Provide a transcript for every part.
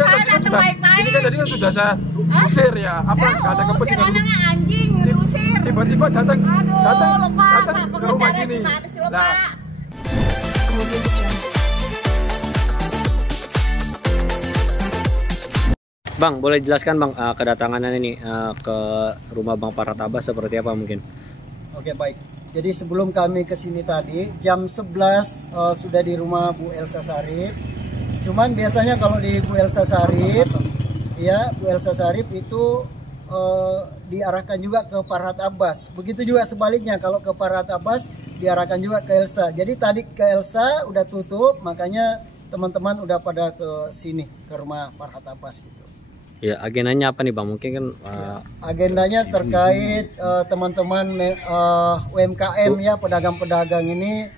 ini kan tadi kan sudah saya usir ya, apa nggak ada kepentingan anjing ngusir. Tiba-tiba datang lupa, ke rumah sini. Nah, Bang, boleh jelaskan Bang kedatangannya ini ke rumah Bang Farhat Abbas seperti apa mungkin? Oke, baik. Jadi sebelum kami ke sini tadi jam 11 sudah di rumah Bu Elsa Sharif. Cuman biasanya kalau di Bu Elsa Sharif, ya Bu Elsa Sharif itu diarahkan juga ke Farhat Abbas. Begitu juga sebaliknya, kalau ke Farhat Abbas diarahkan juga ke Elsa. Jadi tadi ke Elsa udah tutup, makanya teman-teman udah pada ke sini, ke rumah Farhat Abbas gitu. Ya, agendanya apa nih Bang? Mungkin kan agendanya terkait teman-teman UMKM ya, pedagang-pedagang ini.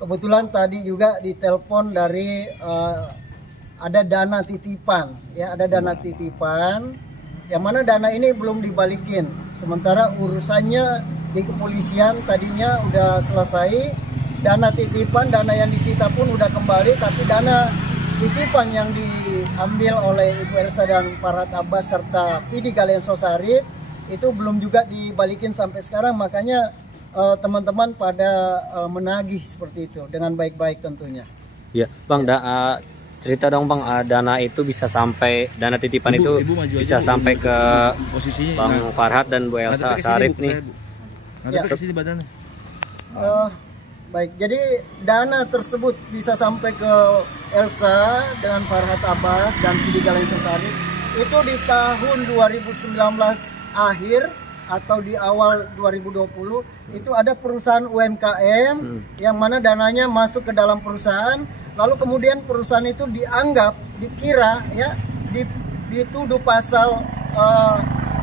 Kebetulan tadi juga ditelepon dari ada dana titipan ya, ada dana titipan yang mana dana ini belum dibalikin. Sementara urusannya di kepolisian tadinya udah selesai, dana titipan, dana yang disita pun udah kembali, tapi dana titipan yang diambil oleh Ibu Elsa dan Farhat Abbas serta Vidi Galenso Sharif itu belum juga dibalikin sampai sekarang. Makanya teman-teman pada menagih seperti itu dengan baik-baik tentunya. Ya, Bang, cerita dong Bang, dana itu bisa sampai, dana titipan itu bisa sampai ke posisi Bang Farhat dan Bu Elsa Sharif nih. Ya. Baik, jadi dana tersebut bisa sampai ke Elsa dengan Farhat Abbas dan Vidi Galenso Sharif itu di tahun 2019 akhir atau di awal 2020 itu ada perusahaan UMKM yang mana dananya masuk ke dalam perusahaan, lalu kemudian perusahaan itu dikira ya dituduh pasal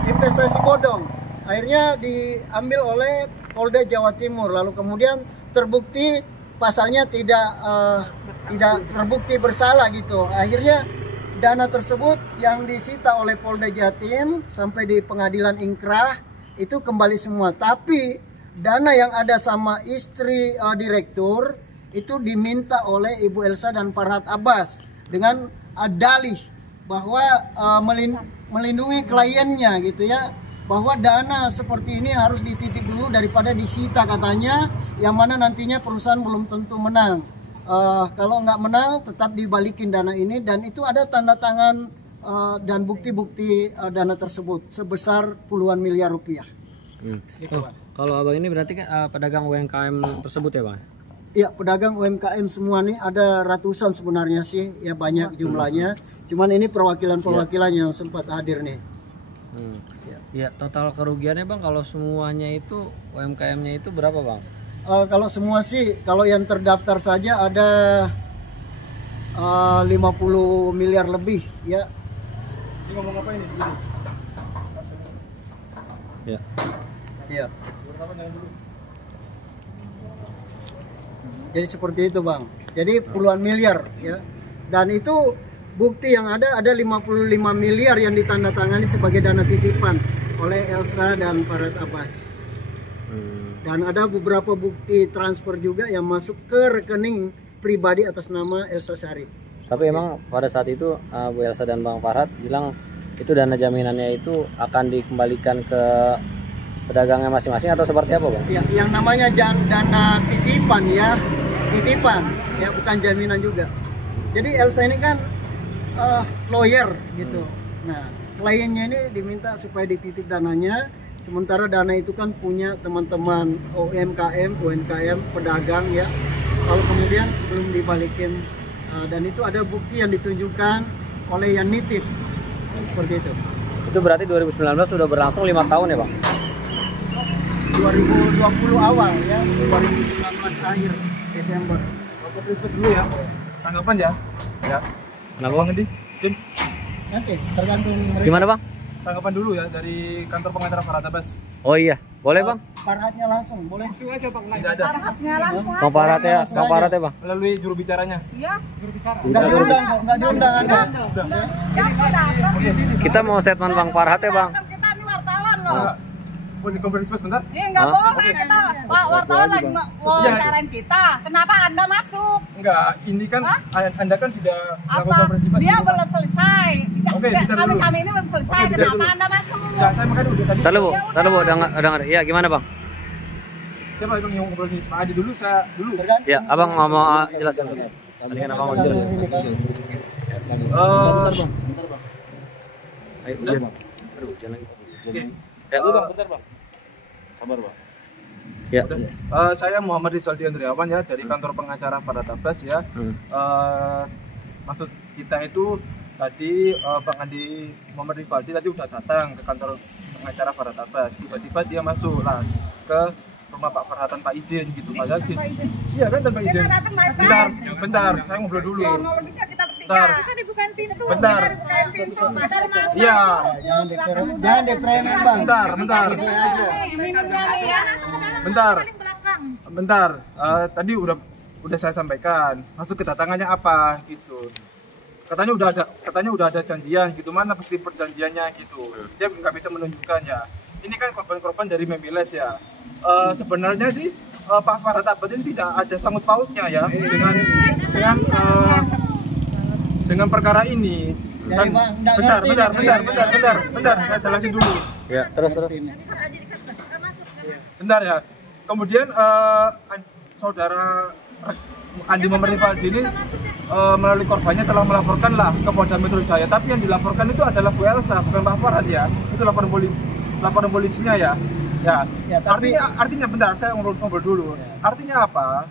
investasi bodong. Akhirnya diambil oleh Polda Jawa Timur, lalu kemudian terbukti pasalnya tidak terbukti bersalah gitu. Akhirnya dana tersebut yang disita oleh Polda Jatim sampai di pengadilan ingkrah itu kembali semua. Tapi dana yang ada sama istri direktur itu diminta oleh Ibu Elsa dan Farhat Abbas dengan dalih bahwa melindungi kliennya gitu ya, bahwa dana seperti ini harus dititip dulu daripada disita katanya, yang mana nantinya perusahaan belum tentu menang. Kalau nggak menang tetap dibalikin dana ini, dan itu ada tanda tangan dan bukti-bukti dana tersebut sebesar puluhan miliar rupiah. Gitu, kalau Abang ini berarti kan pedagang UMKM tersebut ya Bang? Iya, pedagang UMKM semua nih, ada ratusan sebenarnya sih, ya banyak jumlahnya. Cuman ini perwakilan-perwakilan yang sempat hadir nih. Ya, total kerugiannya Bang kalau semuanya itu UMKM-nya itu berapa Bang? Kalau semua sih, kalau yang terdaftar saja ada 50 miliar lebih ya. Ini ngomong apa ini? Ya. Iya. Jadi seperti itu Bang. Jadi puluhan miliar ya. Dan itu bukti yang ada 55 miliar yang ditandatangani sebagai dana titipan oleh Elsa dan Farhat Abbas. Dan ada beberapa bukti transfer juga yang masuk ke rekening pribadi atas nama Elsa Sharif. Tapi emang pada saat itu Bu Elsa dan Bang Farhat bilang itu dana jaminannya itu akan dikembalikan ke pedagangnya masing-masing atau seperti apa Bang? Ya, yang namanya dana titipan ya, bukan jaminan juga. Jadi Elsa ini kan lawyer gitu. Nah, kliennya ini diminta supaya dititip dananya, sementara dana itu kan punya teman-teman UMKM, pedagang ya. Lalu kemudian belum dibalikin, dan itu ada bukti yang ditunjukkan oleh yang nitip seperti itu. Itu berarti 2019 sudah berlangsung 5 tahun ya Bang? 2020 awal ya, 2019 akhir Desember. Oke, terus dulu ya. Tanggapan ya. Ya. Kenapa Bang Edi? Nanti tergantung mereka. Gimana Bang? Tanggapan dulu ya dari kantor pengacara Farhat Abbas. Oh iya, boleh Bang? Farhatnya langsung, boleh? Tidak ada. Farhatnya langsung. Bang Farhat ya, Bang Farhat ya Bang? Melalui juru bicaranya. Iya. Enggak diundang Anda. Kita mau statement Bang Farhat ya Bang? Kita ini wartawan loh. Mau di konferensi pers bentar? Iya, nggak boleh kita. Wartawan lagi wawancarain kita. Kenapa Anda masuk? Enggak, ini kan Anda kan sudah melakukan Apa? konferensi pers. Dia belum selesai. Oke, kita dulu. Kami ini belum selesai. Oke, Kenapa dulu. Anda masuk? Enggak, saya makan udah tadi. Tahu Bu, dengar. Ya, gimana Bang? Siapa itu yang ngobrol nih? Pak Adi dulu, saya dulu. Ya, Abang mau jelaskan. Tadi kan Abang mau jelaskan. Ayo, udah. Aduh, jangan lagi. Oke. Ya, Bang, bentar Bang. Sabar Bang. Ya. Saya Muhammad Rizaldi Andriawan ya dari kantor pengacara Farhad Abbas ya. Maksud kita itu tadi Bang Andi Muhammad Rizaldi tadi udah datang ke kantor pengacara Farhad Abbas. Tiba-tiba dia masuk lah ke rumah Pak Farhad tanpa izin gitu. Padahal iya kan tanpa izin. Bentar, saya ngobrol dulu. Kronologisnya kita bertiga. Bentar. Kita dibukain pintu. Bentar. Bukain pintu. Padahal masuk. Iya. Jangan diframing Bang. Bentar. Sesuai aja. Minumnya nih ya. Masuk ke dalam. Bentar. Paling belakang. Bentar, tadi udah saya sampaikan masuk kedatangannya apa gitu. Katanya udah ada janjian gitu, mana pasti perjanjiannya gitu. Dia nggak bisa menunjukkan ya. Ini kan korban-korban dari Memiles ya. Sebenarnya sih Pak Farhad Abbas ini tidak ada sangkut pautnya ya dengan perkara ini. Dan bentar, saya jelasin dulu. Ya, terus. Bentar ya. Kemudian saudara Andi Muhammad Rizaldi ini melalui korbannya telah melaporkan lah ke Polda Metro Jaya. Tapi yang dilaporkan itu adalah Bu Elsa, bukan Pak Farhad ya. Itu laporan polisinya ya. Ya, artinya bentar saya ngobrol dulu. Artinya apa?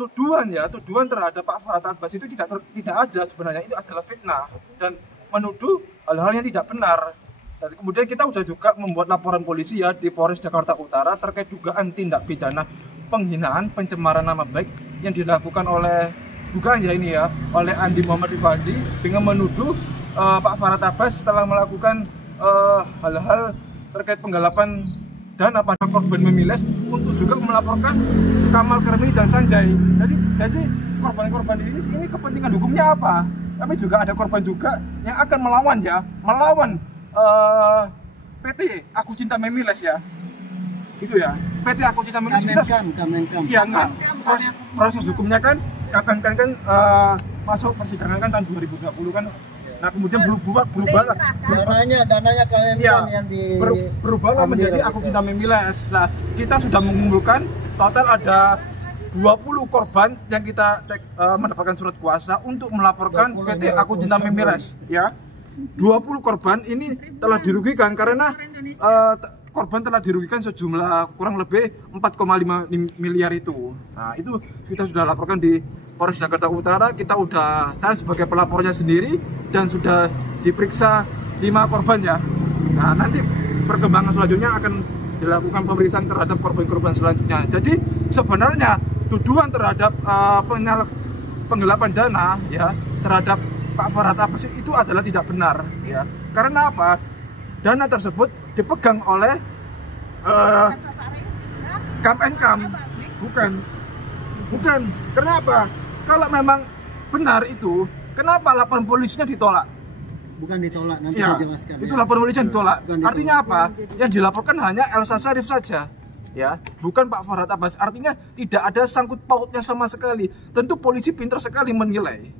Tuduhan terhadap Pak Farhad Abbas itu tidak ada sebenarnya. Itu adalah fitnah dan menuduh hal-hal yang tidak benar. Dan kemudian kita sudah juga membuat laporan polisi ya di Polres Jakarta Utara terkait dugaan tindak pidana penghinaan, pencemaran nama baik yang dilakukan oleh oleh Andi Muhammad Rizaldi dengan menuduh Pak Farhad Abbas telah melakukan hal-hal terkait penggalapan dana pada korban Memiles untuk juga melaporkan Kamal Kermini dan Sanjay. Jadi korban-korban ini kepentingan hukumnya apa? Tapi juga ada korban juga yang akan melawan PT Aku Cinta Memiles ya. Itu ya. PT Aku Cinta Memiles Kamenkam. Iya enggak. Proses hukumnya kan masuk persidangan kan tahun 2020 kan. Nah, kemudian berubah dananya kalian yang berubah menjadi Aku Cinta Memiles. Nah, kita sudah mengumpulkan total ada 20 korban yang kita mendapatkan surat kuasa untuk melaporkan PT Aku Cinta Memiles ya. 20 korban ini telah dirugikan karena korban telah dirugikan sejumlah kurang lebih 4,5 miliar itu. Nah, itu kita sudah laporkan di Polres Jakarta Utara. Saya sebagai pelapornya sendiri dan sudah diperiksa 5 korban ya. Nah, nanti perkembangan selanjutnya akan dilakukan pemeriksaan terhadap korban-korban selanjutnya. Jadi sebenarnya tuduhan terhadap penggelapan dana ya terhadap Pak Farhad Abbas itu adalah tidak benar ya. Karena apa? Dana tersebut dipegang oleh Kamenkam. Bukan. Kenapa? Kalau memang benar itu, kenapa laporan polisinya ditolak? Bukan ditolak, nanti Ya, saya jelaskan. itu laporan polisinya ditolak. Bukan Artinya apa? Yang dilaporkan hanya Elsa Sharif saja. Ya, bukan Pak Farhad Abbas. Artinya tidak ada sangkut pautnya sama sekali. Tentu polisi pintar sekali menilai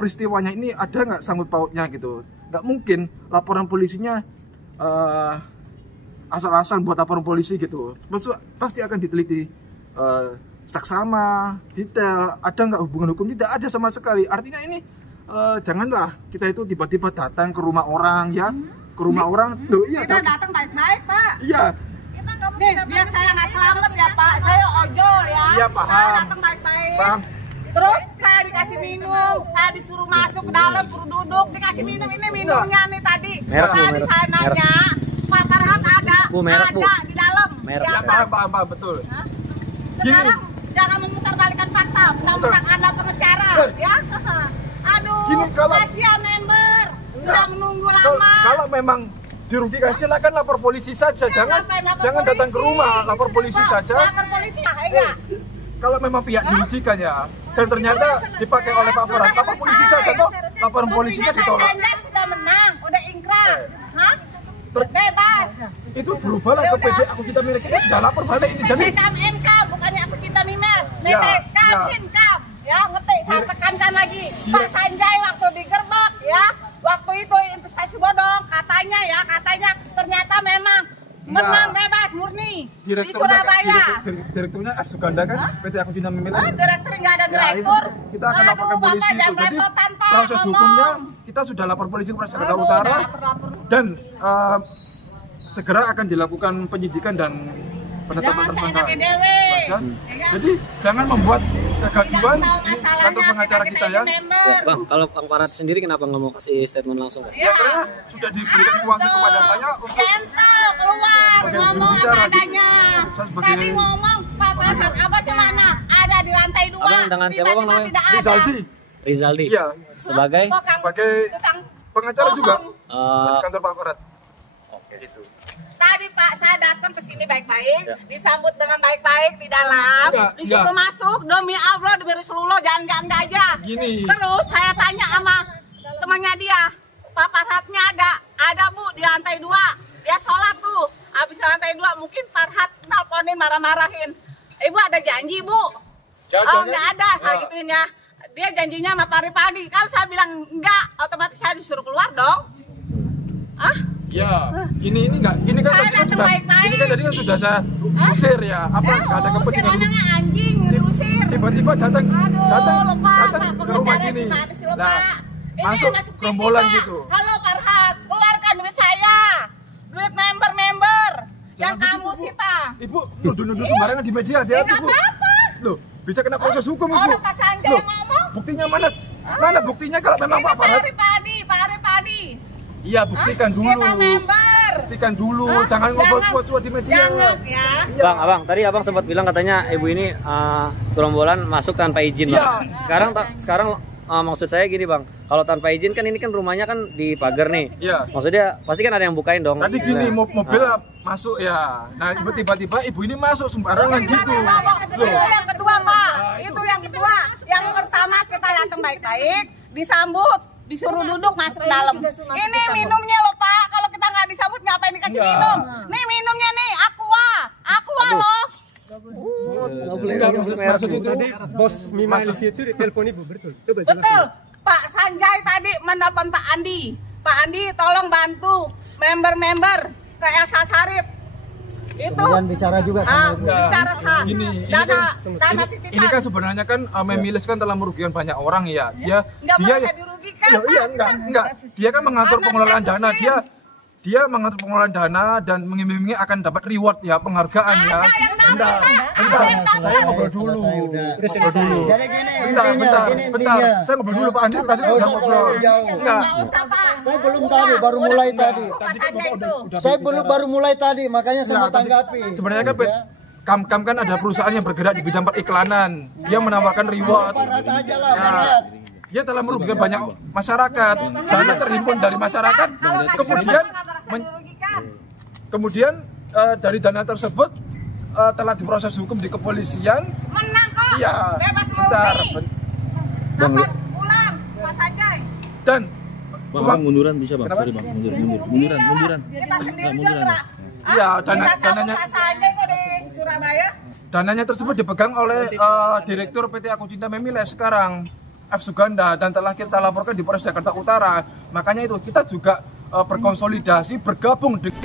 peristiwanya ini ada nggak sangkut pautnya gitu. Nggak mungkin laporan polisinya asal-asal buat laporan polisi gitu. Maksud pasti akan diteliti saksama, detail, ada nggak hubungan hukum, tidak ada sama sekali. Artinya ini janganlah kita itu tiba-tiba datang ke rumah orang ya, ke rumah orang. Loh, iya, Kita datang baik-baik, Pak. Iya. Nih, biar saya nggak selamat ya, Pak. Saya ojol ya. Iya, paham. Saya datang baik-baik. Paham. Terus saya dikasih minum, saya disuruh masuk ke dalam, suruh duduk, dikasih minum. Ini minumnya nih tadi. Merek, Bu, Tadi merek. saya nanya, Pak Farhad ada Bu, merek, Bu. di dalam. Merek. Di Ya, atas. paham, betul. Hah? Sekarang jangan memutarbalikkan fakta, mentang-mentang Anda pengacara, ya. Aduh, Gini, kalau- kasihan member, sudah menunggu lama. Kalau memang dirugikan silakan lapor polisi saja, jangan datang ke rumah, lapor polisi saja. Lapor polisi ya, enggak. Kalau memang pihak dirugikan ya, dan ternyata dipakai oleh Pak Farhad, lapor polisi saja toh, laporan polisinya ditolak. Anda sudah menang, udah ingkrah. Eh. Hah? Bebas. Itu berubahlah ke PD Aku Cinta Memiles, kita sudah lapor balik ini. Jadi PT KMK, bukannya Aku Cinta Memiles. Ya, PT ya. Kaminkam. Ya, ngerti saya tekankan lagi, Pak Sanjay waktu digerbek ya, waktu itu investasi bodong, katanya ternyata memang menang bebas murni di Surabaya. Direkturnya F. Suganda kan, PT Akutina Memiles. Direktur nggak ada direktur. Kita akan laporkan polisi itu. Jadi proses hukumnya kita sudah lapor polisi Polres Jakarta Utara dan segera akan dilakukan penyidikan dan penetapan tersangka. Jadi jangan membuat kegaduhan di kantor pengacara kita ya. Bang, kalau Bang Farhad sendiri kenapa nggak mau kasih statement langsung? Ya karena sudah diberikan kuasa kepada saya untuk keluar ngomong apa adanya. Tadi ngomong Pak Farhad apa sih mana? Ada di lantai 2. Abang dengan siapa bang namanya? Rizaldi. Iya. Sebagai pengacara juga. Kantor Pak Farhad. Oke. Gitu. Tadi Pak saya datang ke sini baik-baik, disambut dengan baik-baik di dalam, disuruh masuk demi Allah demi Rasulullah, jangan aja. Gini. Terus saya tanya sama temannya dia, Pak Farhadnya ada Bu di lantai 2, dia sholat tuh, habis lantai 2 mungkin Farhad nelponin marah-marahin, Ibu ada janji Bu? Oh nggak ada, saya gituin ya. Dia janjinya sama Pak Ripadi, kalau saya bilang enggak, otomatis saya disuruh keluar dong. Ya, ini kan tadi kan sudah saya usir ya. Nggak ada kepentingan. Anjing diusir. Tiba-tiba datang Pak, ke rumah sini. Nah, masuk gerombolan gitu. Halo Farhad, keluarkan duit saya. Duit member yang kamu sita. Ibu nuduh sembarangan di media, hati-hati Bu. Loh, bisa kena proses hukum Ibu. Orang Pak Sanjay yang ngomong. Buktinya mana? Mana buktinya kalau memang Pak Farhad? Pak Ripadi. Iya, buktikan dulu. Kita member. Buktikan dulu, jangan ngobrol cuat-cuat di media. Jangan ya. Bang, tadi abang sempat bilang katanya ibu ini gerombolan masuk tanpa izin, Bang. Sekarang maksud saya gini, Bang. Kalau tanpa izin kan ini kan rumahnya kan di pagar nih. Iya. Maksudnya pasti kan ada yang bukain dong. Tadi gini, mobil masuk ya. Nah, tiba-tiba ibu ini masuk sembarangan gitu. Loh. Itu yang kedua, Pak. Itu yang kedua. Yang pertama kita datang baik-baik, disambut. Disuruh duduk masuk dalam. Ini minumnya loh Pak. Kalau kita nggak disambut ngapain dikasih minum? Nih minumnya nih aqua loh. Maksud itu tadi bos Mimalis itu ditelepon ibu betul. Coba betul. Pak Sanjay tadi menelpon Pak Andi. Pak Andi tolong bantu member ke Elsa Sarip. Itu kemudian bicara juga sama ibu. Bicara dana titipan. Ini kan sebenarnya kan Memiles kan telah merugikan banyak orang ya. Dia dirugikan. Iya enggak. Dia kan mengatur pengelolaan dana. Dia mengatur pengelolaan dana dan mengiming-imingi akan dapat reward ya, penghargaan ya. Bentar. Saya ngobrol dulu. Jadi gini, Bentar. Saya ngobrol dulu Pak Andi tadi udah ngobrol. Enggak. Saya belum tahu, baru mulai tadi. Saya baru mulai tadi, makanya saya mau tanggapi. Sebenarnya kan Kamkam kan ada perusahaan yang bergerak di bidang periklanan. Dia menawarkan reward. Dia telah merugikan banyak masyarakat. Dana terhimpun dari masyarakat. Kemudian dari dana tersebut telah diproses hukum di kepolisian. Menang kok. Iya. Bebas murni. 8 bulan Pak Sanjay. Dan Bang, munduran bisa Bang. Sorry Bang, munduran. Kita sendiri juga. Iya, dananya Sanjay kok di Surabaya. Dananya tersebut dipegang oleh Direktur PT Akutina Memiles sekarang, F. Suganda, dan telah kita laporkan di Polres Jakarta Utara. Makanya itu kita juga berkonsolidasi, bergabung dengan